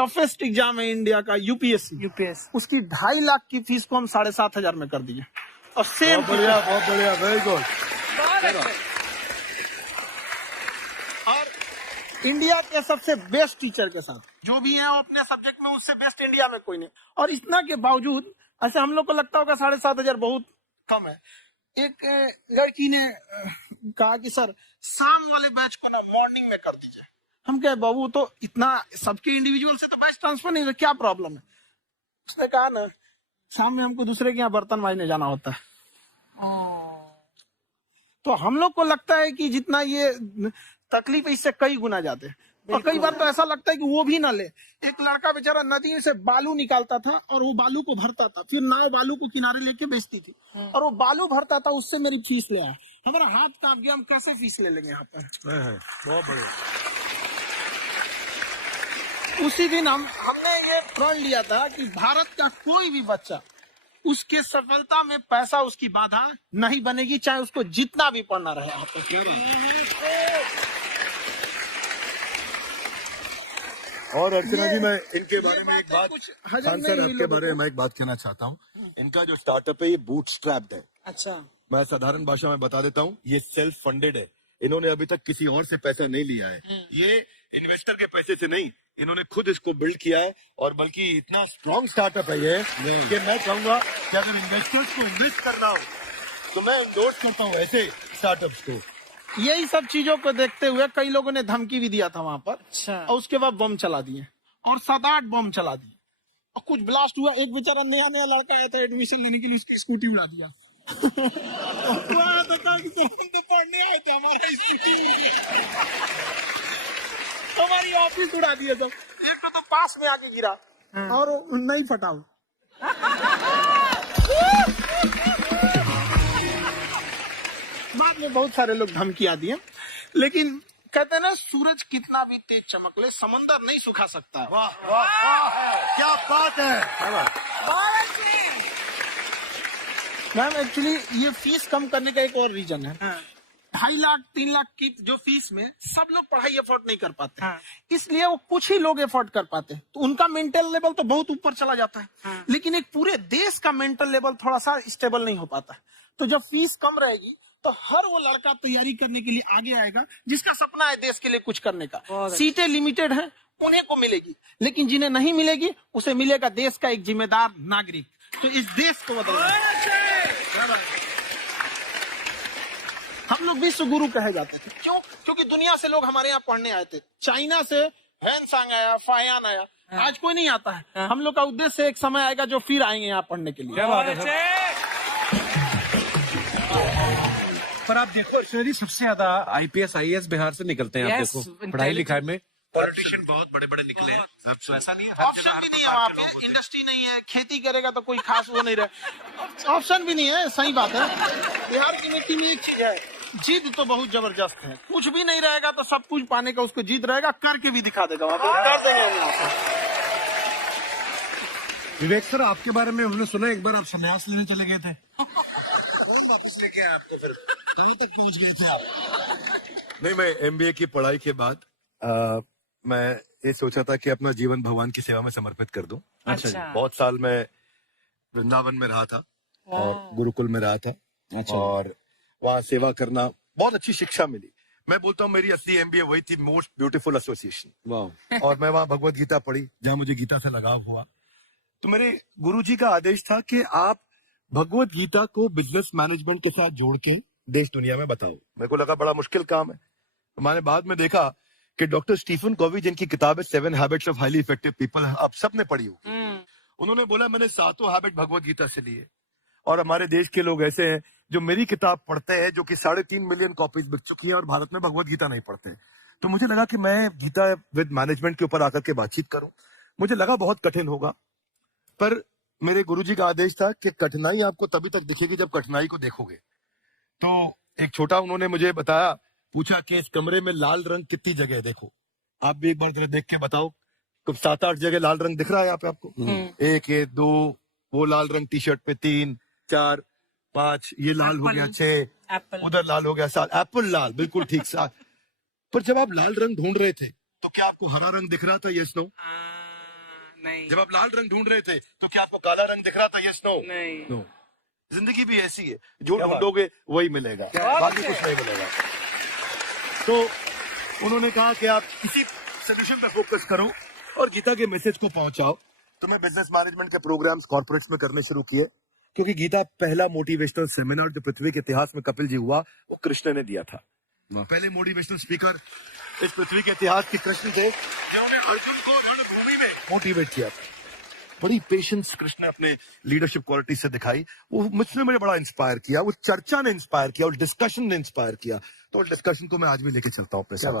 Toughest exam है India का, UPSC, उसकी 2.5 लाख की फीस को हम 7,500 में कर दिए। और सेम बहुत बढ़िया, वेरी गुड। और इंडिया के सबसे बेस्ट टीचर के साथ जो भी है वो अपने सब्जेक्ट में उससे बेस्ट इंडिया में कोई नहीं। और इतना के बावजूद ऐसे हम लोग को लगता होगा 7,500 बहुत कम है। एक लड़की ने कहा कि सर शाम वाले बैच को ना मॉर्निंग में कर दीजिए। हम कहे बाबू तो इतना सबके इंडिविजुअल से तो बैच ट्रांसफर नहीं, क्या प्रॉब्लम है? उसने कहा ना शाम में हमको दूसरे के यहाँ बर्तन मांजने जाना होता है। तो हम लोग को लगता है कि जितना ये तकलीफ है इससे कई गुना जाते हैं। और कई बार तो ऐसा लगता है कि वो भी ना ले। एक लड़का बेचारा नदी में से बालू निकालता था और वो बालू को भरता था, फिर नाव बालू को किनारे लेके बेचती थी और वो बालू भरता था, उससे मेरी फीस ले आया। हमारा हाथ कांप गया, हम कैसे फीस ले लेंगे यहाँ पर? बहुत बढ़िया। उसी दिन हमने ये प्रण लिया था कि भारत का कोई भी बच्चा उसके सफलता में पैसा उसकी बाधा नहीं बनेगी, चाहे उसको जितना भी पढ़ना रहे। और अर्चना जी, मैं इनके बारे में एक बात, खान सर आपके बारे में मैं एक बात कहना चाहता हूँ। इनका जो स्टार्टअप है ये बूटस्ट्रैप्ड है। अच्छा, मैं साधारण भाषा में बता देता हूँ, ये सेल्फ फंडेड है। इन्होंने अभी तक किसी और से पैसा नहीं लिया है, ये इन्वेस्टर के पैसे से नहीं, इन्होंने खुद इसको बिल्ड किया है। और बल्कि इतना स्ट्रॉन्ग स्टार्टअप है ये कि मैं कहूंगा कि अगर इन्वेस्टर्स को इन्वेस्ट करना हो तो मैं इंडोर्स करता हूँ ऐसे स्टार्टअप्स को। यही सब चीजों को देखते हुए कई लोगों ने धमकी भी दिया था वहां पर। अच्छा। और उसके बाद बम चला दिए और 7-8 बम चला दिए और कुछ ब्लास्ट हुआ। एक बेचारा नया लड़का आया था एडमिशन लेने के लिए, उसकी स्कूटी उड़ा दिया। तो पढ़ने आए थे, हमारा स्कूटी हमारी ऑफिस उड़ा दिए सब। एक तो पास में आके गिरा और नहीं फटा। बाद में बहुत सारे लोग धमकियां दिए, लेकिन कहते हैं ना सूरज कितना भी तेज चमक ले समंदर नहीं सुखा सकता। वाह वाह वाह, क्या बात है। मैम एक्चुअली ये फीस कम करने का एक और रीजन है। 2.5 लाख 3 लाख की जो फीस में सब लोग पढ़ाई अफोर्ड नहीं कर पाते। इसलिए वो कुछ ही लोग अफोर्ड कर पाते हैं, तो उनका मेंटल लेवल तो बहुत ऊपर चला जाता है। लेकिन एक पूरे देश का मेंटल लेवल थोड़ा सा स्टेबल नहीं हो पाता। तो जब फीस कम रहेगी तो हर वो लड़का तैयारी करने के लिए आगे आएगा जिसका सपना है देश के लिए कुछ करने का। सीटें लिमिटेड हैं, उन्हें को मिलेगी, लेकिन जिन्हें नहीं मिलेगी उसे मिलेगा देश का एक जिम्मेदार नागरिक। तो इस देश को बदलना, हम लोग विश्व गुरु कहे जाते थे। क्यों? क्योंकि दुनिया से लोग हमारे यहाँ पढ़ने आए थे। चाइना से हैंसांग आया, फायान आया, आज कोई नहीं आता है। हम लोग का उद्देश्य एक समय आएगा जो फिर आएंगे यहाँ पढ़ने के लिए। क्या बात है। पर आप देखो सबसे ज्यादा IPS IAS बिहार से निकलते हैं। आप देखो पढ़ाई लिखाई में पॉलिटिशियन बहुत बड़े बड़े निकले हैं। तो ऐसा नहीं है, ऑप्शन भी नहीं है वहाँ पे, इंडस्ट्री नहीं है, खेती करेगा तो कोई खास वो नहीं रहे, ऑप्शन भी नहीं है। सही बात है। बिहार की मिट्टी में एक चीज है, जिद तो बहुत जबरदस्त है। कुछ भी नहीं रहेगा तो सब कुछ पाने का उसको जिद रहेगा, करके भी दिखा देगा। विवेक सर, आपके बारे में हमने सुना एक बार आप संन्यास लेने चले गए थे। वापस लेके आए आपको, फिर कहाँ तक पहुँच गए थे आप? नहीं, मैं MBA की पढ़ाई के बाद मैं ये सोचा था कि अपना जीवन भगवान की सेवा में समर्पित कर दूं। अच्छा। बहुत साल मैं वृंदावन में रहा था और गुरुकुल में रहा था। अच्छा। और वहाँ सेवा करना, बहुत अच्छी शिक्षा मिली। मैं बोलता हूँ मेरी असली MBA वही थी, मोस्ट ब्यूटीफुल एसोसिएशन। और मैं वहाँ भगवत गीता पढ़ी, जहाँ मुझे गीता से लगाव हुआ। तो मेरे गुरुजी का आदेश था कि आप भगवत गीता को बिजनेस मैनेजमेंट के साथ जोड़ के देश दुनिया में बताओ। मेरे को लगा बड़ा मुश्किल काम है। मैंने बाद में देखा कि डॉक्टर स्टीफन कोवी, जिनकी किताब है 7 habits of highly effective people, आप सबने पढ़ी होगी। उन्होंने बोला मैंने 7 हैबिट भगवत गीता से लिए। और हमारे देश के लोग ऐसे हैं जो मेरी किताब पढ़ते हैं, जो कि 3.5 मिलियन कॉपीज बिक चुकी है, और भारत में भगवत गीता नहीं पढ़ते। तो मुझे लगा कि मैं गीता विद मैनेजमेंट के ऊपर आकर के बातचीत करूं। मुझे लगा बहुत कठिन होगा, पर मेरे गुरुजी का आदेश था कि कठिनाई आपको तभी तक दिखेगी जब कठिनाई को देखोगे। तो एक छोटा उन्होंने मुझे बताया, पूछा कि इस कमरे में लाल रंग कितनी जगह है, देखो। आप भी एक बार जरा देख के बताओ, कब 7-8 जगह लाल रंग दिख रहा है यहाँ पे आपको? 1 2, वो लाल रंग टी शर्ट पे 3 4 5, ये लाल हो गया 6, उधर लाल हो गया 7, एप्पल लाल, बिल्कुल ठीक 7। पर जब आप लाल रंग ढूंढ रहे थे तो क्या आपको हरा रंग दिख रहा था? Yes no? नहीं। जब आप लाल रंग ढूंढ रहे थे तो क्या आपको काला रंग दिख रहा था? Yes no? नहीं। जिंदगी भी ऐसी है, जो ढूंढोगे वही मिलेगा, बाकी कुछ नहीं मिलेगा। तो उन्होंने कहा कि आप इसी सोल्यूशन पे फोकस करो और गीता के मैसेज को पहुंचाओ। तो मैं बिजनेस मैनेजमेंट के प्रोग्राम्स कॉर्पोरेट्स में करने शुरू किए, क्योंकि गीता पहला मोटिवेशनल सेमिनार जो पृथ्वी के इतिहास में कपिल जी हुआ, वो कृष्ण ने दिया था। पहले मोटिवेशनल स्पीकर इस पृथ्वी के इतिहास के कृष्ण थे, जिन्होंने अर्जुन को रणभूमि में मोटिवेट किया था। बड़ी पेशेंस कृष्ण ने अपने लीडरशिप क्वालिटी से दिखाई, वो मुझसे मुझे बड़ा इंस्पायर किया, वो चर्चा ने इंस्पायर किया, और डिस्कशन ने इंस्पायर किया। तो डिस्कशन को मैं आज भी लेके चलता हूँ अपने साथ।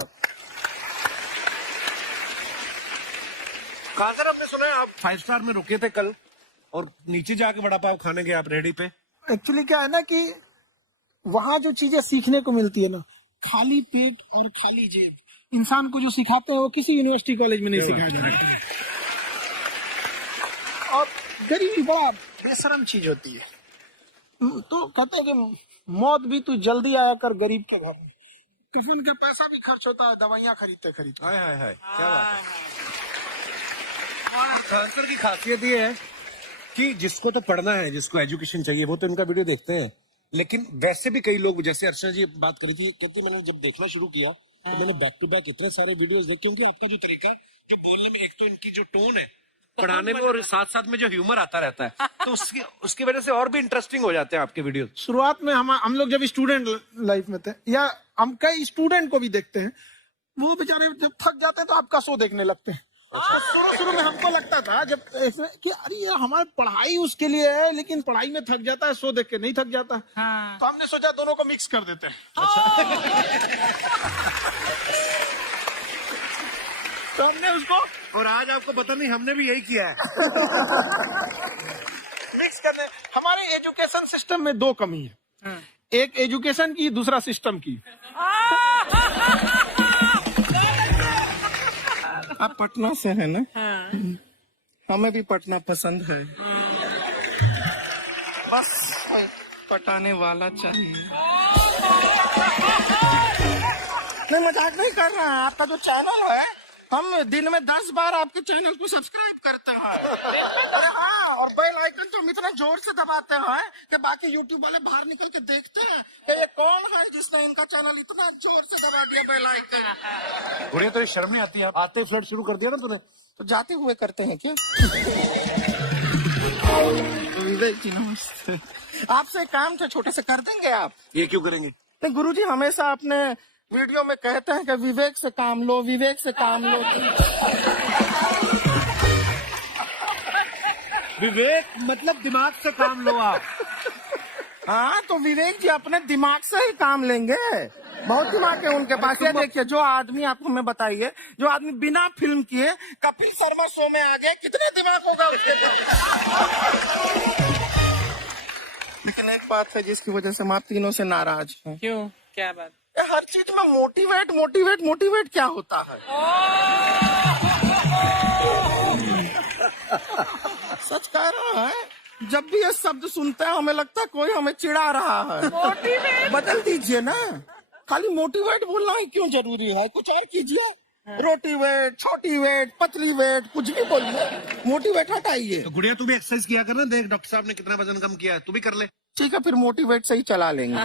खान सर, आपने सुना है आप 5 स्टार में रुके थे कल और नीचे जाके वड़ा पाव खाने गए आप रेडी पे? एक्चुअली क्या है ना कि वहां जो चीजें सीखने को मिलती है ना, खाली पेट और खाली जेब, इंसान को जो सिखाते हैं वो किसी यूनिवर्सिटी कॉलेज में नहीं सिखाया जाता है। और गरीबी बड़ा बेशरम चीज होती है। तो कहते हैं कि मौत भी तू जल्दी आया कर गरीब के घर में। टिफिन का पैसा भी खर्च होता है, दवाइयाँ खरीदते खरीदते। हाय हाय हाय, क्या बात है। खान सर की खासियत ये है कि जिसको तो पढ़ना है, जिसको एजुकेशन चाहिए, वो तो इनका वीडियो देखते हैं। लेकिन वैसे भी कई लोग, जैसे अर्चना जी बात करी थी, कहती मैंने जब देखना शुरू किया तो मैंने बैक टू बैक इतने सारे वीडियोस देखे, क्योंकि आपका जो तरीका है जो बोलने में, एक तो इनकी जो टोन है पढ़ाने में, और साथ साथ में जो ह्यूमर आता रहता है, तो उसकी वजह से और भी इंटरेस्टिंग हो जाते हैं आपके वीडियो। शुरुआत में हम लोग जब स्टूडेंट लाइफ में थे, या हम कई स्टूडेंट को भी देखते हैं, वो बेचारे जब थक जाते हैं तो आपका शो देखने लगते हैं। शुरू में हमको लगता था जब कि अरे ये हमारी पढ़ाई उसके लिए है, लेकिन पढ़ाई में थक जाता है, शो देख के नहीं थक जाता। तो हमने सोचा दोनों को मिक्स कर देते हैं। तो हमने उसको, और आज आपको पता नहीं, हमने भी यही किया है। मिक्स करते। हमारे एजुकेशन सिस्टम में 2 कमी है, एक एजुकेशन की, दूसरा सिस्टम की। आप पटना से है ना? हमें भी पटना पसंद है, बस पटाने वाला चाहिए। नहीं, मजाक नहीं कर रहा है। आपका जो चैनल है, हम दिन में 10 बार आपके चैनल को सब्सक्राइब करते हैं। अरे हाँ, और बेल आइकन तो हम इतना जोर से दबाते हैं कि बाकी यूट्यूब वाले बाहर निकल के देखते हैं कि ये कौन है जिसने इनका चैनल इतना जोर से दबा दिया बेल आइकन। बुढ़िया, तो शर्म नहीं आती? आप आते ही फ्लर्ट शुरू कर दिया ना तूने। तो जाते हुए करते हैं क्या? विवेक जी नमस्ते। आपसे काम था छोटे से, कर देंगे आप? ये क्यों करेंगे? नहीं, गुरुजी हमेशा अपने वीडियो में कहते हैं कि विवेक से काम लो, विवेक से काम लो। विवेक मतलब दिमाग से काम लो आप। हाँ, तो विवेक जी अपने दिमाग से ही काम लेंगे, बहुत दिमाग है उनके पास। ये देखिए, जो आदमी, आप हमें बताइए, जो आदमी बिना फिल्म किए कपिल शर्मा शो में आ गए, कितने दिमाग होगा उसके पास? लेकिन एक बात है जिसकी वजह से हम आप तीनों से नाराज हैं। क्यों? क्या बात? हर चीज में मोटिवेट मोटिवेट मोटिवेट क्या होता है? सच कह रहा है, जब भी ये शब्द सुनते हैं हमें लगता है कोई हमें चिढ़ा रहा है। बदल दीजिए ना, खाली मोटिवेट बोलना ही क्यों जरूरी है? कुछ और कीजिए। रोटी वेट, छोटी वेट, पतली वेट, कुछ भी बोलिए, मोटिवेट हटाइए। तो गुड़िया, तू भी एक्सरसाइज किया कर ना, देख डॉक्टर साहब ने कितना वजन कम किया है, तू भी कर ले। ठीक है, फिर मोटिवेट से ही चला लेंगे।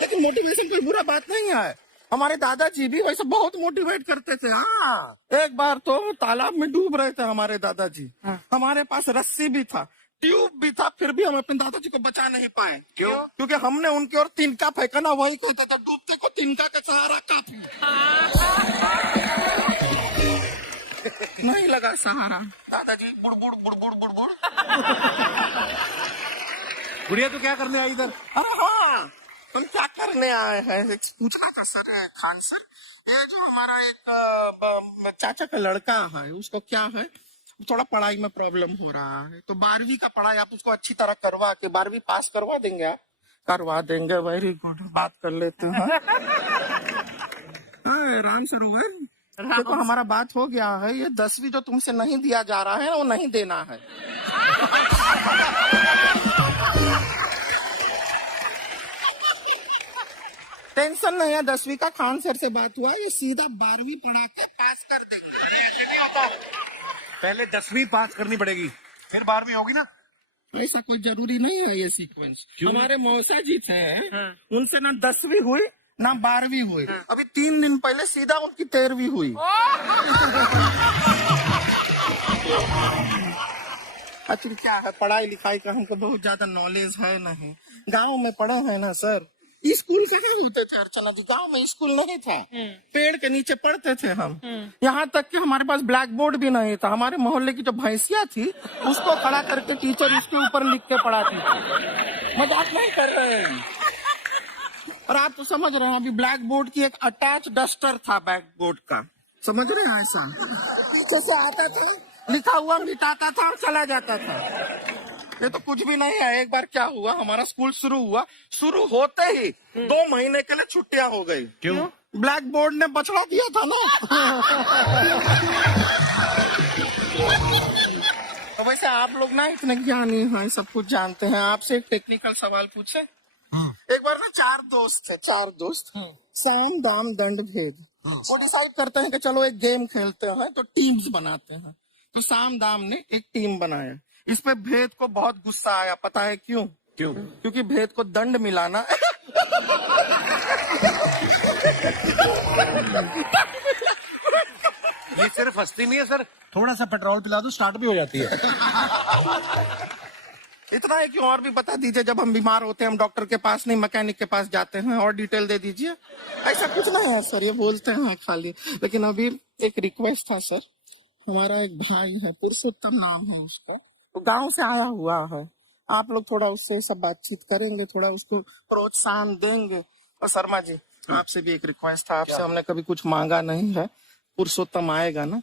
लेकिन मोटिवेशन कोई बुरा बात नहीं है। हमारे दादाजी भी वैसे बहुत मोटिवेट करते थे। हाँ, एक बार तो तालाब में डूब रहे थे हमारे दादाजी। हमारे पास रस्सी भी था, ट्यूब भी था, फिर भी हम अपने दादाजी को बचा नहीं पाए। क्यों? क्योंकि हमने उनकी ओर तिनका फेंका ना, वही कहते थे डूबते को तिनका का सहारा काफी। नहीं लगा सहारा, दादाजी बुड़बुड़ बुड़बुड़ बुड़बुड़। गुड़िया, तू क्या करने आई इधर? हाँ, तुम क्या करने आए हैं? पूछा था सर खान सर, ये जो हमारा एक चाचा का लड़का है, उसको क्या है, थोड़ा पढ़ाई में प्रॉब्लम हो रहा है, तो 12वीं का पढ़ाई आप उसको अच्छी तरह करवा के 12वीं पास करवा देंगे आप? करवा देंगे, वेरी गुड, बात कर लेते हैं। राम सरोवर, देखो हमारा बात हो गया है, ये 10वीं जो तुमसे नहीं दिया जा रहा है वो नहीं देना है। टेंशन नहीं है, 10वीं का खान सर से बात हुआ, ये सीधा 12वीं पढ़ा के पास कर देंगे। ऐसे नहीं होता, पहले 10वीं पास करनी पड़ेगी, फिर 12वीं होगी ना। ऐसा कोई जरूरी नहीं है ये सीक्वेंस। हमारे मौसा जी थे, उनसे ना 10वीं हुई ना 12वीं हुई, अभी 3 दिन पहले सीधा उनकी 13वीं हुई। एक्चुअली क्या है, पढ़ाई लिखाई का हमको बहुत ज्यादा नॉलेज है नहीं, गांव में पढ़े हैं ना सर। स्कूल कहाँ होते थे अर्चना जी, गांव में स्कूल नहीं था, पेड़ के नीचे पढ़ते थे हम। यहाँ तक कि हमारे पास ब्लैक बोर्ड भी नहीं था, हमारे मोहल्ले की जो भैंसिया थी उसको खड़ा करके टीचर उसके ऊपर लिख के पढ़ाती थी। मजाक नहीं कर रहे हैं। और आप तो समझ रहे हैं, अभी ब्लैक बोर्ड की एक अटैच डस्टर था ब्लैक बोर्ड का, समझ रहे हैं, ऐसा पीछे से आता था, लिखा हुआ मिटाता था और चला जाता था। ये तो कुछ भी नहीं है। एक बार क्या हुआ, हमारा स्कूल शुरू हुआ, शुरू होते ही 2 महीने के लिए छुट्टियां हो गई। क्यों? ब्लैक बोर्ड ने बछड़ा दिया था ना। तो वैसे आप लोग ना इतने ज्ञानी हैं, सब कुछ जानते हैं, आपसे एक टेक्निकल सवाल पूछे। एक बार ना 4 दोस्त थे, 4 दोस्त, साम दाम दंड भेद। वो डिसाइड करते हैं कि चलो एक गेम खेलते हैं, तो टीम्स बनाते हैं। तो साम दाम ने एक टीम बनाया। इस पे भेद को बहुत गुस्सा आया, पता है क्यों? क्यों? क्योंकि भेद को दंड मिलाना ये सिर्फ हंसती नहीं है सर, थोड़ा सा पेट्रोल पिला दो स्टार्ट भी हो जाती है। इतना है कि और भी बता दीजिए, जब हम बीमार होते हैं हम डॉक्टर के पास नहीं मैकेनिक के पास जाते हैं, और डिटेल दे दीजिए। ऐसा कुछ नहीं है सर, ये बोलते हैं खाली। लेकिन अभी एक रिक्वेस्ट था सर, हमारा एक भाई है, पुरुषोत्तम नाम है उसका, तो गांव से आया हुआ है, आप लोग थोड़ा उससे सब बातचीत करेंगे, थोड़ा उसको प्रोत्साहन देंगे। और शर्मा जी आपसे भी एक रिक्वेस्ट था, आपसे हमने कभी कुछ मांगा नहीं है, पुरुषोत्तम आएगा ना,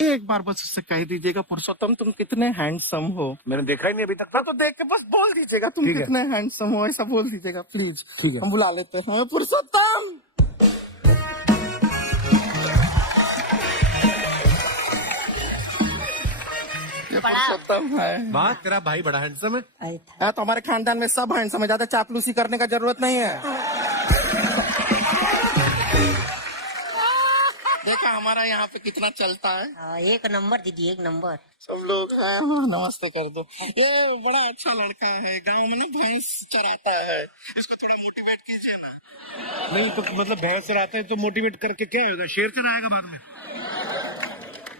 एक बार बस उससे कह दीजिएगा, पुरुषोत्तम तुम कितने हैंडसम हो। मैंने देखा ही नहीं अभी तक ना, तो देख के बस बोल दीजिएगा तुम कितने हैंडसम हो, ऐसा बोल दीजिएगा प्लीज। ठीक है, हम बुला लेते हैं पुरुषोत्तम। पुरुषोत्तम है। वाह, तेरा भाई बड़ा हैंडसम है। तो हमारे खानदान में सब हैंडसम है, ज्यादा चापलूसी करने का जरूरत नहीं है। देखा हमारा यहाँ पे कितना चलता है। एक नंबर दीदी, एक नंबर। सब लोग हैं, नमस्ते कर दो। ये बड़ा अच्छा लड़का है, गांव में ना भैंस चराता है, इसको थोड़ा मोटिवेट कीजिए ना। नहीं तो मतलब भैंस चराते हैं तो मोटिवेट करके क्या होगा, शेर चराएगा बाद में?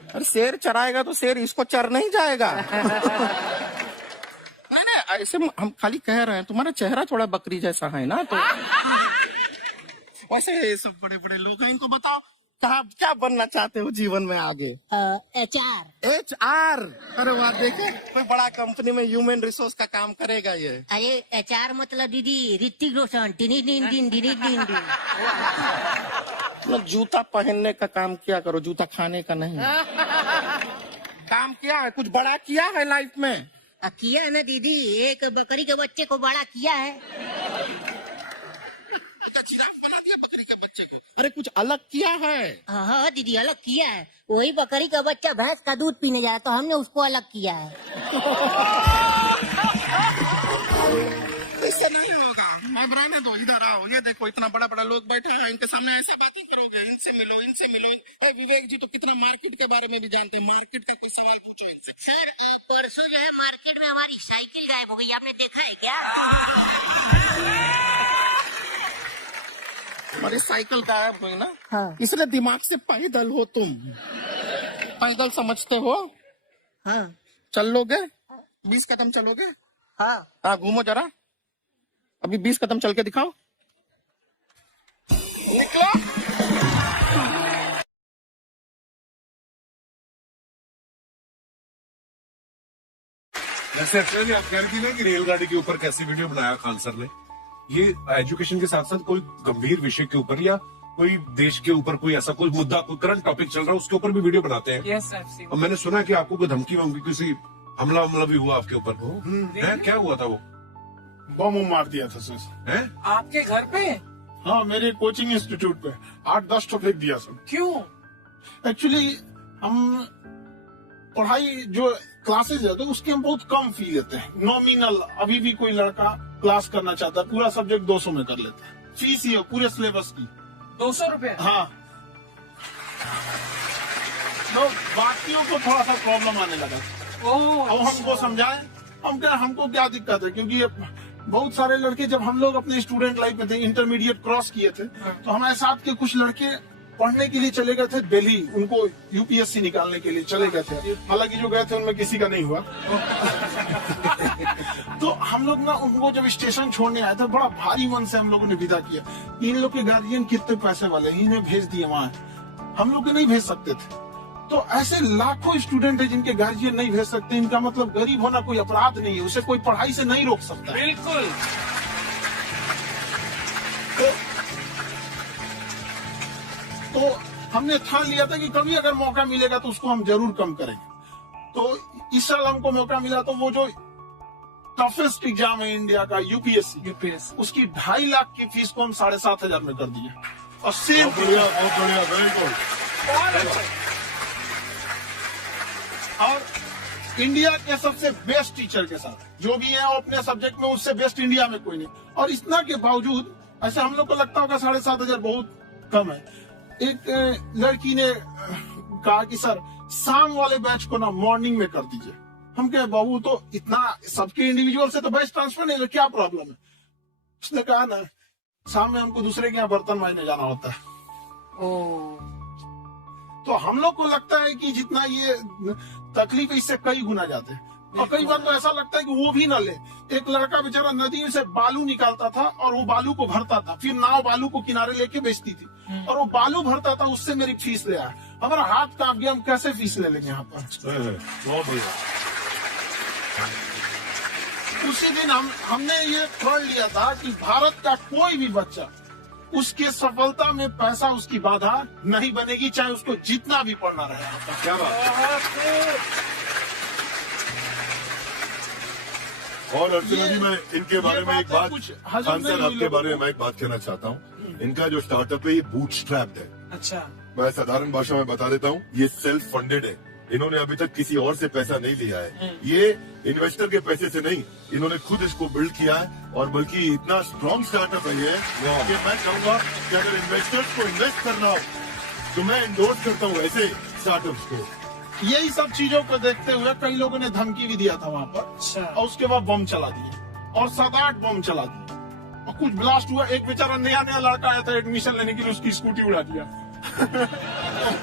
अरे शेर चराएगा तो शेर इसको चर नहीं जाएगा। नहीं नहीं, ऐसे हम खाली कह रहे हैं, तुम्हारा चेहरा थोड़ा बकरी जैसा है ना, तो वैसे ये सब बड़े बड़े लोग हैं, इनको बताओ कहा क्या बनना चाहते हो जीवन में आगे? HR। अरे वाह, देखे कोई बड़ा कंपनी में ह्यूमन रिसोर्स का काम करेगा ये। अरे HR मतलब दीदी ऋतिक रोशन, टिनी दिन दिन दिनी दिन दिन। मतलब जूता पहनने का काम किया करो, जूता खाने का नहीं। काम किया है, कुछ बड़ा किया है लाइफ में? किया है ना दीदी, एक बकरी के बच्चे को बड़ा किया है। जिराफ बना दिया बकरी के बच्चे को। अरे कुछ अलग किया है? हाँ दीदी, अलग किया है। वही बकरी का बच्चा भैंस का दूध पीने जाए तो हमने उसको अलग किया है। ऐसा नहीं होगा, अब रहने दो, इधर आओ, ये देखो इतना बड़ा बड़ा लोग बैठा है, इनके सामने ऐसा बातें करोगे, इनसे मिलो इनसे मिलो। विवेक जी तो कितना मार्केट के बारे में भी जानते हैं, मार्केट का कोई सवाल पूछो इनसे। सर परसों जो है मार्केट में हमारी साइकिल गायब हो गई, आपने देखा है क्या? हमारी साइकिल गायब हुई ना? हाँ। इसलिए दिमाग से पैदल हो तुम, पैदल समझते हो? हाँ। चल लोगे 20 कदम चलोगे? हाँ, घूमो जरा, अभी 20 कदम चल के दिखाओ, निकलो। जैसे अक्षय जी आप कह रही थी ना कि रेलगाड़ी के ऊपर कैसी वीडियो बनाया खान सर ने, ये एजुकेशन के साथ साथ कोई गंभीर विषय के ऊपर या कोई देश के ऊपर कोई ऐसा कोई मुद्दा, कोई करंट टॉपिक चल रहा है उसके ऊपर भी वीडियो बनाते हैं। Yes, I've seen. और मैंने सुना कि आपको कोई धमकी वमकी, किसी हमला भी हुआ आपके ऊपर? है, क्या हुआ था वो? बम मार दिया था सर। है? आपके घर पे? हाँ, मेरे कोचिंग इंस्टीट्यूट पे 8-10 तो फेंक दिया सर। क्यों? एक्चुअली हम पढ़ाई जो क्लासेज है तो उसके हम बहुत कम फी लेते हैं, नॉमिनल। अभी भी कोई लड़का क्लास करना चाहता है, पूरा सब्जेक्ट 200 में कर लेता है, फीस ही है पूरे सिलेबस की 200 रुपए? हाँ। तो बाकियों को थोड़ा सा प्रॉब्लम आने लगा। अब हमको समझाएं, हमको क्या दिक्कत है, क्योंकि बहुत सारे लड़के जब हम लोग अपने स्टूडेंट लाइफ में थे, इंटरमीडिएट क्रॉस किए थे, तो हमारे साथ के कुछ लड़के पढ़ने के लिए चले गए थे दिल्ली, उनको यूपीएससी निकालने के लिए चले गए थे। हालांकि जो गए थे उनमें किसी का नहीं हुआ। तो हम लोग ना उनको जब स्टेशन छोड़ने आए थे, बड़ा भारी मन से हम लोगों ने विदा किया। इन लोग के गार्जियन कितने पैसे वाले हैं, इन्हें भेज दिए वहां, हम लोग नहीं भेज सकते थे। तो ऐसे लाखों स्टूडेंट है जिनके गार्जियन नहीं भेज सकते। इनका मतलब गरीब होना कोई अपराध नहीं है, उसे कोई पढ़ाई से नहीं रोक सकता। बिल्कुल। तो हमने ठान लिया था कि कभी अगर मौका मिलेगा तो उसको हम जरूर कम करेंगे। तो इस साल हमको मौका मिला, तो वो जो टफेस्ट एग्जाम है इंडिया का, यूपीएससी, उसकी 2.5 लाख की फीस को हम 7,500 में कर दिए। और सेम बढ़िया, बहुत बढ़िया, वेरी गुड। और इंडिया के सबसे बेस्ट टीचर के साथ जो भी है, वो अपने सब्जेक्ट में उससे बेस्ट इंडिया में कोई नहीं। और इतना के बावजूद ऐसे हम लोग को लगता होगा 7,500 बहुत कम है। एक लड़की ने कहा कि सर शाम वाले बैच को ना मॉर्निंग में कर दीजिए। हम कहे बाबू, तो इतना सबके इंडिविजुअल से तो बैच ट्रांसफर नहीं, क्या प्रॉब्लम है? उसने कहा ना, शाम में हमको दूसरे के यहाँ बर्तन मांजने जाना होता है। तो हम लोग को लगता है कि जितना ये तकलीफ इससे कई गुना जाते हैं। और कई बार तो ऐसा लगता है कि वो भी न ले। एक लड़का बेचारा नदी में से बालू निकालता था और वो बालू को भरता था, फिर नाव बालू को किनारे लेके बेचती थी, और वो बालू भरता था, उससे मेरी फीस ले आया। हमारा हाथ कांप गया, हम कैसे फीस ले लेंगे यहाँ पर। बहुत बढ़िया। उसी दिन हमने ये प्रण लिया था कि भारत का कोई भी बच्चा, उसके सफलता में पैसा उसकी बाधा नहीं बनेगी, चाहे उसको जितना भी पढ़ना रहे। क्या बात। और अर्चना जी, मैं इनके बारे में एक बात, खान सर आपके बारे में मैं एक बात कहना चाहता हूँ। इनका जो स्टार्टअप है ये बूटस्ट्रैप्ड है। अच्छा। मैं साधारण भाषा में बता देता हूँ, ये सेल्फ फंडेड है। इन्होंने अभी तक किसी और से पैसा नहीं लिया है। ये इन्वेस्टर के पैसे से नहीं, इन्होंने खुद इसको बिल्ड किया है। और बल्कि इतना स्ट्रॉन्ग स्टार्टअप है ये कि मैं कहूँगा कि अगर इन्वेस्टर्स को इन्वेस्ट करना हो तो मैं इंडोर्स करता हूँ ऐसे स्टार्टअप्स को। यही सब चीजों को देखते हुए कई लोगों ने धमकी भी दिया था वहाँ पर, और उसके बाद बम चला दिए, और 7-8 बम चला दिए, और कुछ ब्लास्ट हुआ। एक बेचारा नया लड़का आया था एडमिशन लेने के लिए, उसकी स्कूटी उड़ा दिया।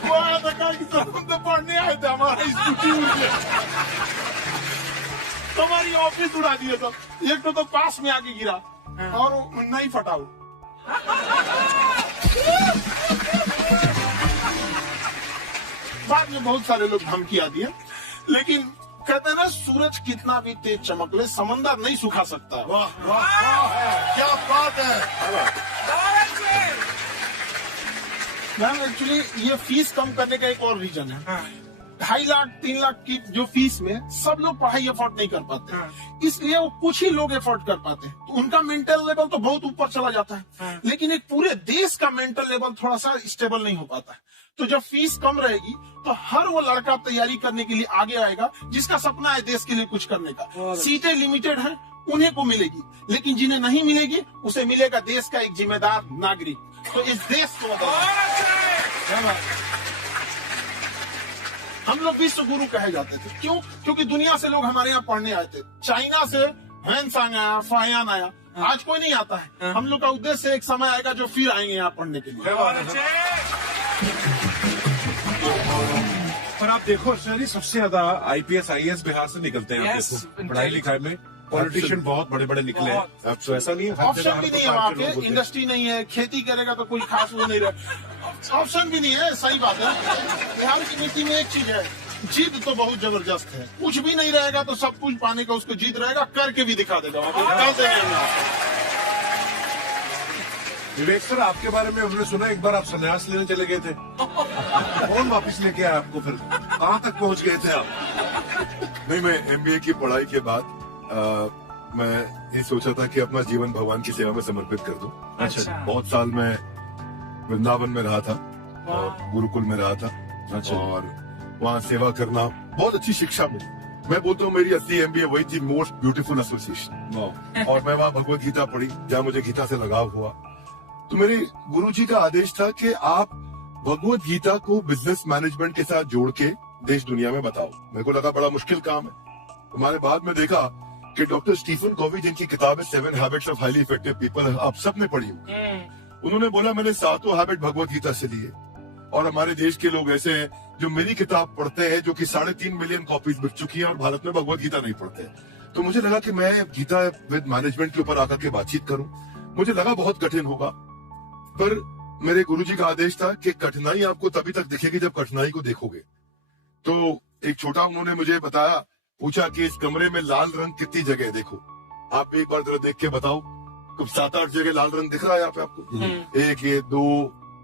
वो आया था, कहा कि सर हम तो पढ़ने आए थे, हमारी स्कूटी उड़ गई, हमारी ऑफिस उड़ा दिए सब। एक तो पास में आके गिरा और नहीं फटा वो। बाद में बहुत सारे लोग धमकियां दिए, लेकिन कहते हैं ना, सूरज कितना भी तेज चमक ले, समंदर नहीं सुखा सकता। वाह वाह वाह, क्या बात है। मैम एक्चुअली ये फीस कम करने का एक और रीजन है। 2.5 लाख 3 लाख की जो फीस में सब लोग पढ़ाई अफोर्ड नहीं कर पाते, इसलिए वो कुछ ही लोग अफोर्ड कर पाते हैं। तो उनका मेंटल लेवल तो बहुत ऊपर चला जाता है, लेकिन एक पूरे देश का मेंटल लेवल थोड़ा सा स्टेबल नहीं हो पाता है। तो जब फीस कम रहेगी तो हर वो लड़का तैयारी करने के लिए आगे आएगा जिसका सपना है देश के लिए कुछ करने का। सीटें लिमिटेड हैं, उन्हें को मिलेगी, लेकिन जिन्हें नहीं मिलेगी उसे मिलेगा देश का एक जिम्मेदार नागरिक। तो इस देश को हम लोग विश्व गुरु कहे जाते थे। क्यों? क्योंकि दुनिया से लोग हमारे यहाँ पढ़ने आए थे। चाइना से हैंसांग आया, फायान आया, आज कोई नहीं आता है। हम लोग का उद्देश्य एक समय आएगा जो फिर आएंगे यहाँ पढ़ने के लिए। पर आप देखो अर्चना जी, सबसे ज्यादा IPS IAS बिहार से निकलते हैं। आप देखो पढ़ाई लिखाई में पॉलिटिशियन बहुत बड़े बड़े निकले हैं। अब तो ऐसा नहीं है, ऑप्शन भी नहीं है वहाँ पे, इंडस्ट्री नहीं है, खेती करेगा तो कोई खास वो नहीं रहे, ऑप्शन भी नहीं है। सही बात है। बिहार की नीति में एक चीज है, जिद तो बहुत जबरदस्त है। कुछ भी नहीं रहेगा तो सब कुछ पाने का उसको जिद रहेगा, करके भी दिखा देगा। विवेक सर, आपके बारे में हमने सुना एक बार आप संन्यास लेने चले गए थे। कौन वापस लेके आया आपको? फिर कहाँ तक पहुँच गए थे आप? नहीं, मैं MBA की पढ़ाई के बाद मैं ये सोचा था कि अपना जीवन भगवान की सेवा में समर्पित कर दूं। अच्छा। बहुत साल मैं वृंदावन में रहा था और गुरुकुल में रहा था। अच्छा। और वहाँ सेवा करना बहुत अच्छी शिक्षा मिली। मैं बोलता हूँ मेरी असली MBA वही थी, मोस्ट ब्यूटीफुल एसोसिएशन। और मैं वहाँ भगवत गीता पढ़ी, जहाँ मुझे गीता से लगाव हुआ। तो मेरे गुरुजी का आदेश था कि आप भगवत गीता को बिजनेस मैनेजमेंट के साथ जोड़ के देश दुनिया में बताओ। मेरे को लगा बड़ा मुश्किल काम है। हमारे बाद में देखा कि डॉक्टर स्टीफन कोवी जिनकी किताब है 7 habits of highly effective people, आप सबने पढ़ी होगी। उन्होंने बोला मैंने 7 हैबिट भगवत गीता से लिए। और हमारे देश के लोग ऐसे हैं जो मेरी किताब पढ़ते हैं, जो कि 3.5 मिलियन कॉपीज बिक चुकी है, और भारत में भगवत गीता नहीं पढ़ते। तो मुझे लगा कि मैं गीता विद मैनेजमेंट के ऊपर आकर के बातचीत करूं। मुझे लगा बहुत कठिन होगा, पर मेरे गुरुजी का आदेश था कि कठिनाई आपको तभी तक दिखेगी जब कठिनाई को देखोगे। तो एक छोटा उन्होंने मुझे बताया, पूछा कि इस कमरे में लाल रंग कितनी जगह है, देखो आप एक बार जरा देख के बताओ। 7-8 जगह लाल रंग दिख रहा है यहाँ पे आपको। 1, ये 2,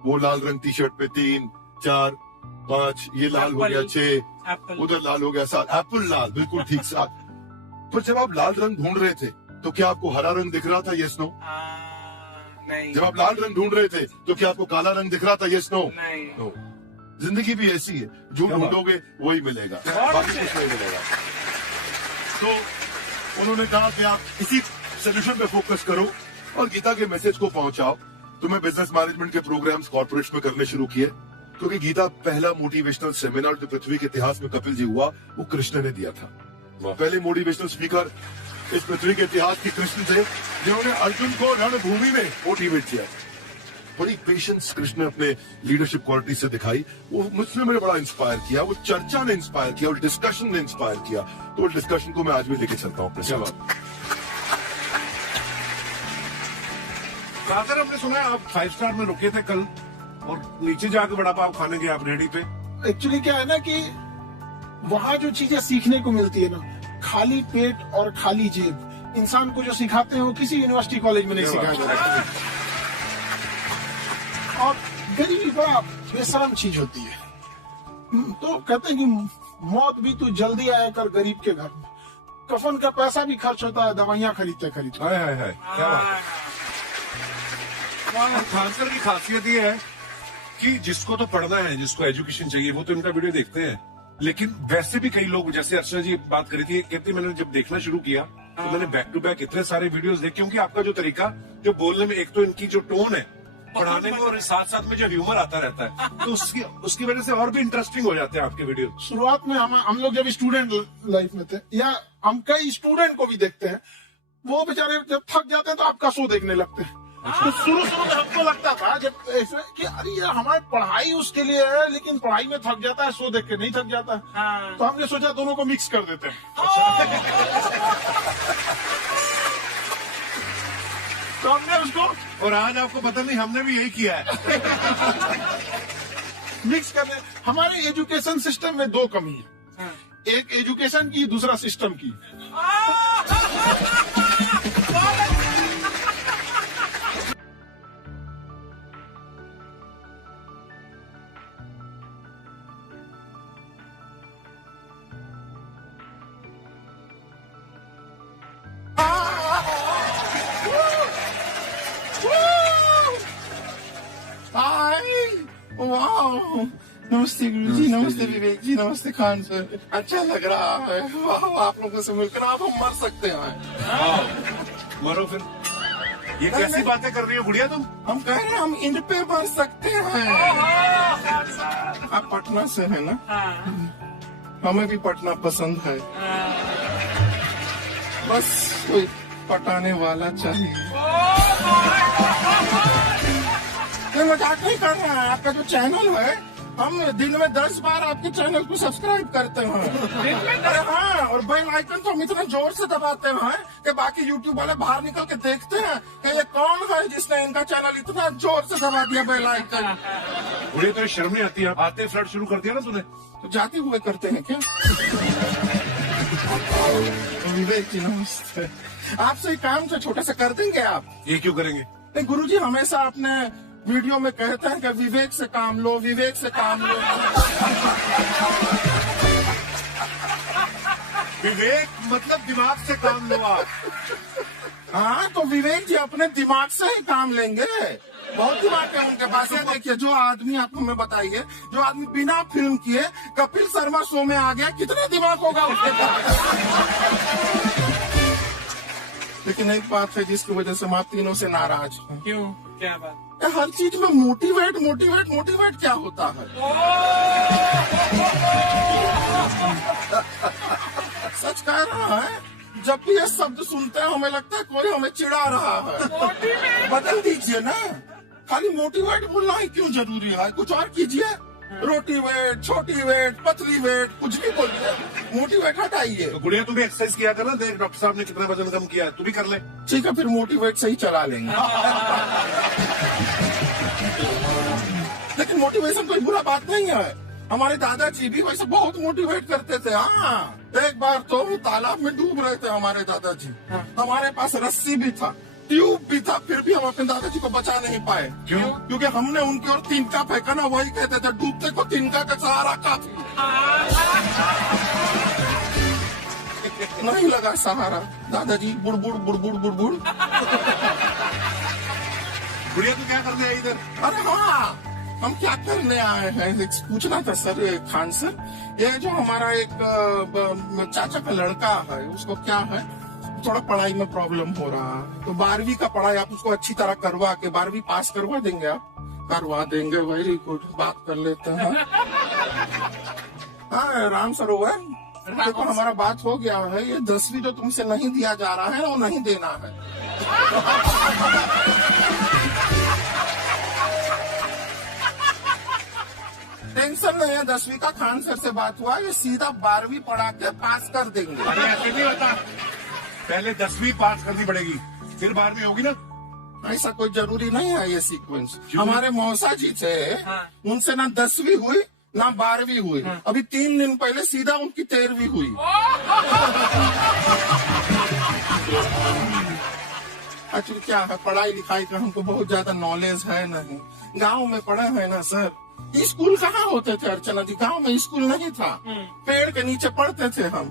वो लाल रंग टी शर्ट पे 3, 4, 5, ये लाल हो गया 6, उधर लाल हो गया 7, एप्पल लाल, बिल्कुल ठीक 7। पर जब आप लाल रंग ढूंढ रहे थे तो क्या आपको हरा रंग दिख रहा था? Yes no? नहीं। जब आप लाल रंग ढूंढ रहे थे तो क्या आपको काला रंग दिख रहा था? Yes no? नहीं। नो। जिंदगी भी ऐसी है, जो ढूंढोगे वही मिलेगा, बाकी कुछ नहीं मिलेगा। तो उन्होंने कहा कि आप इसी सोल्यूशन पे फोकस करो और गीता के मैसेज को पहुंचाओ। तो मैं बिजनेस मैनेजमेंट के प्रोग्राम्स कॉर्पोरेट्स में करने शुरू किए, क्योंकि गीता पहला मोटिवेशनल सेमिनार जो पृथ्वी के इतिहास में कपिल जी हुआ, वो कृष्ण ने दिया था। पहले मोटिवेशनल स्पीकर इस पृथ्वी के इतिहास के कृष्ण थे, जिन्होंने अर्जुन को रणभूमि में मोटिवेट किया। बड़ी पेशेंस कृष्ण ने अपने लीडरशिप क्वालिटी से दिखाई। वो मुझसे मुझे बड़ा इंस्पायर किया, वो चर्चा ने इंस्पायर किया, और डिस्कशन ने इंस्पायर किया। तो डिस्कशन को मैं आज भी लेके चलता हूँ अपने साथ। सर हमने सुना है आप 5 स्टार में रुके थे कल, और नीचे जाके बड़ा पाव खाने गए आप रेडी पे। एक्चुअली क्या है ना कि वहाँ जो चीजें सीखने को मिलती है ना, खाली पेट और खाली जेब इंसान को जो सिखाते हैं वो किसी यूनिवर्सिटी कॉलेज में नहीं सिखाया जाता। और गरीबी बड़ा बेशरम चीज होती है। तो कहते हैं कि मौत भी तू जल्दी आया कर गरीब के घर में। कफन का पैसा भी खर्च होता है, दवाइयाँ खरीदते हाय हाय हाय, क्या बात। खान सर की खासियत ये है कि जिसको तो पढ़ना है, जिसको एजुकेशन चाहिए, वो तो इनका वीडियो देखते हैं। लेकिन वैसे भी कई लोग, जैसे अर्चना जी बात करी थी, कहती मैंने जब देखना शुरू किया तो मैंने बैक टू बैक इतने सारे वीडियोस देखे, क्योंकि आपका जो तरीका जो बोलने में, एक तो इनकी जो टोन है पढ़ाने में, और साथ साथ में जो ह्यूमर आता रहता है, तो उसकी वजह से और भी इंटरेस्टिंग हो जाते हैं आपके वीडियो। शुरुआत में हम लोग जब स्टूडेंट लाइफ में थे, या हम कई स्टूडेंट को भी देखते हैं, वो बेचारे जब थक जाते हैं तो आपका शो देखने लगते हैं। तो शुरू में हमको लगता था जब ऐसे कि अरे ये हमारी पढ़ाई उसके लिए है, लेकिन पढ़ाई में थक जाता है, शो देख के नहीं थक जाता है। तो हमने सोचा दोनों को मिक्स कर देते हैं। तो हमने उसको, और आज आपको पता नहीं हमने भी यही किया है। मिक्स करने। हमारे एजुकेशन सिस्टम में 2 कमी है, एक एजुकेशन की, दूसरा सिस्टम की। वाह, नमस्ते गुरुजी, नमस्ते विवेक जी, नमस्ते खान सर। अच्छा लग रहा है, वाह, आप लोगों से मिलकर आप हम मर सकते हैं। मरो फिर। ये कैसी बातें कर रही हो गुड़िया तुम? हम कह रहे हैं हम इंड पे मर सकते हैं। आप पटना से है ना? हमें भी पटना पसंद है, बस कोई पटाने वाला चाहिए। मजाक नहीं कर रहे हैं, आपका जो चैनल है, हम दिन में 10 बार आपके चैनल को सब्सक्राइब करते हैं। अरे हाँ, और बेल आइकन तो हम इतना जोर से दबाते हैं कि बाकी यूट्यूब वाले बाहर निकल के देखते हैं कि ये कौन है जिसने इनका चैनल इतना जोर से दबा दिया बेल आइकन। बुढ़े तो शर्म नहीं आती है, आते फ्लर्ट शुरू कर दिया ना तूने। तो जाते हुए करते हैं क्या? विवेक जी नमस्ते। आपसे काम से छोटे से कर देंगे आप? ये क्यों करेंगे? नहीं गुरुजी, हमेशा आपने वीडियो में कहते हैं कि विवेक से काम लो, विवेक से काम लो। विवेक मतलब दिमाग से काम लो आप। हाँ, तो विवेक जी अपने दिमाग से ही काम लेंगे। बहुत दिमाग है उनके पास। ये देखिए, जो आदमी, आप हमें बताइए, जो आदमी बिना फिल्म किए कपिल शर्मा शो में आ गया, कितना दिमाग होगा उसके पास? लेकिन एक बात है जिसकी वजह से हम आप तीनों से नाराज हैं। क्यों? क्या बात? हर चीज में मोटिवेट मोटिवेट मोटिवेट क्या होता है? सच कह रहा है, जब भी ये शब्द सुनते हैं हमें लगता है कोई हमें चिढ़ा रहा है। बदल दीजिए ना, खाली मोटिवेट बोलना ही क्यों जरूरी है? कुछ और कीजिए, रोटी वेट, छोटी वेट, पतली वेट, कुछ भी बोलिए, मोटिवेट हटाइए। तो गुड़िया तू भी एक्सरसाइज किया कर ना, देख डॉक्टर साहब ने कितना वजन कम किया है, तू भी कर ले। ठीक है, फिर मोटिवेट से ही चला लेंगे। लेकिन मोटिवेशन कोई बुरा बात नहीं है। हमारे दादाजी भी वैसे बहुत मोटिवेट करते थे। हाँ, एक बार तो तालाब में डूब रहे थे हमारे दादाजी। हमारे पास रस्सी भी था, ट्यूब भी था, फिर भी हम अपने दादाजी को बचा नहीं पाए। क्यों? क्योंकि हमने उनकी ओर तिनका फेंका ना, वही कहते थे डूबते को तिनका का सहारा काफी। नहीं लगा सहारा, दादाजी बुड़बुड़ बुड़बुड़ बुड़बुड़। गुड़िया तू क्या करने आई इधर? अरे हाँ, हम क्या करने आए हैं, एक पूछना था सर खान सर। ये जो हमारा एक चाचा का लड़का है, उसको क्या है, थोड़ा पढ़ाई में प्रॉब्लम हो रहा है, तो 12वीं का पढ़ाई आप उसको अच्छी तरह करवा के 12वीं पास करवा देंगे आप? करवा देंगे, वेरी गुड, बात कर लेते हैं। हाँ राम सरोवर, देखो हमारा बात हो गया है, ये 10वीं जो तुमसे नहीं दिया जा रहा है वो नहीं देना है। टेंशन नहीं है, 10वीं का खान सर से बात हुआ, ये सीधा 12वीं पढ़ा के पास कर देंगे। अरे ऐसे नहीं होता, पहले 10वीं पास करनी पड़ेगी, फिर 12वीं होगी ना। ऐसा कोई जरूरी नहीं है ये सीक्वेंस। हमारे मौसा जी थे, उनसे ना 10वीं हुई ना 12वीं हुई, अभी 3 दिन पहले सीधा उनकी 13वीं हुई। एक्चुअली क्या है, पढ़ाई लिखाई का हमको बहुत ज्यादा नॉलेज है नहीं, गांव में पढ़े हैं ना सर। स्कूल कहाँ होते थे अर्चना जी, गांव में स्कूल नहीं था, पेड़ के नीचे पढ़ते थे हम।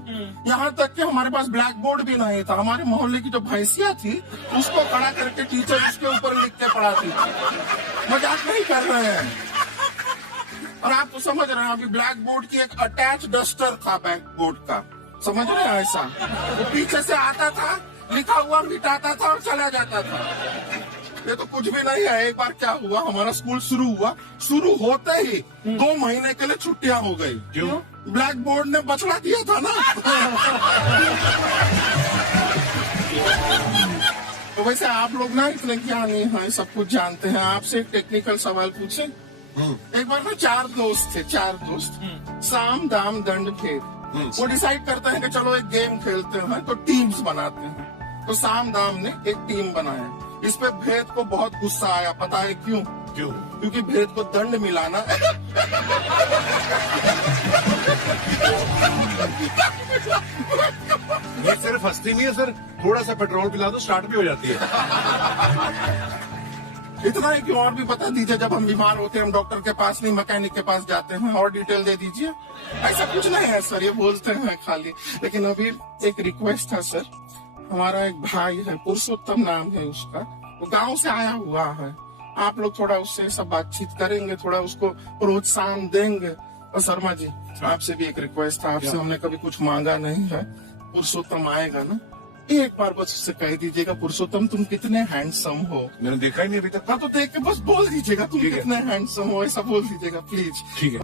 यहाँ तक कि हमारे पास ब्लैक बोर्ड भी नहीं था, हमारे मोहल्ले की जो भैंसिया थी उसको खड़ा करके टीचर उसके ऊपर लिख के पढ़ाती थी। मजाक नहीं कर रहे हैं। और आप तो समझ रहे हैं, अभी ब्लैक बोर्ड की एक अटैच डस्टर था ब्लैक बोर्ड का, समझ रहे हैं ऐसा, वो पीछे से आता था, लिखा हुआ मिटाता था और चला जाता था। ये तो कुछ भी नहीं है। एक बार क्या हुआ, हमारा स्कूल शुरू हुआ, शुरू होते ही 2 महीने के लिए छुट्टियां हो गई। क्यों? ब्लैक बोर्ड ने बचड़ा दिया था ना। तो वैसे आप लोग ना इतने ज्ञानी हैं, सब कुछ जानते हैं। आपसे एक टेक्निकल सवाल पूछे। एक बार ना 4 दोस्त थे, 4 दोस्त, साम दाम दंड भेद। वो डिसाइड करते हैं कि चलो एक गेम खेलते हैं, तो टीम्स बनाते हैं। तो साम दाम ने एक टीम बनाया। इस पे भेद को बहुत गुस्सा आया, पता है क्यों? क्यों? क्योंकि भेद को दंड मिलाना ये सिर्फ हंसती नहीं है सर, थोड़ा सा पेट्रोल पिला दो स्टार्ट भी हो जाती है। इतना ही कि और भी बता दीजिए, जब हम बीमार होते हैं हम डॉक्टर के पास नहीं मैकेनिक के पास जाते हैं, और डिटेल दे दीजिए। ऐसा कुछ नहीं है सर, ये बोलते हैं खाली। लेकिन अभी एक रिक्वेस्ट है सर, हमारा एक भाई है, पुरुषोत्तम नाम है उसका, वो गांव से आया हुआ है। आप लोग थोड़ा उससे सब बातचीत करेंगे, थोड़ा उसको प्रोत्साहन देंगे। और शर्मा जी, आपसे भी एक रिक्वेस्ट है, आपसे हमने कभी कुछ मांगा नहीं है। पुरुषोत्तम आएगा ना, एक बार बस उससे कह दीजिएगा, पुरुषोत्तम तुम कितने हैंडसम हो। मैंने देखा ही नहीं अभी तक। हाँ तो देख के बस बोल दीजिएगा तुम कितने हैंडसम हो, ऐसा बोल दीजिएगा प्लीज। ठीक है।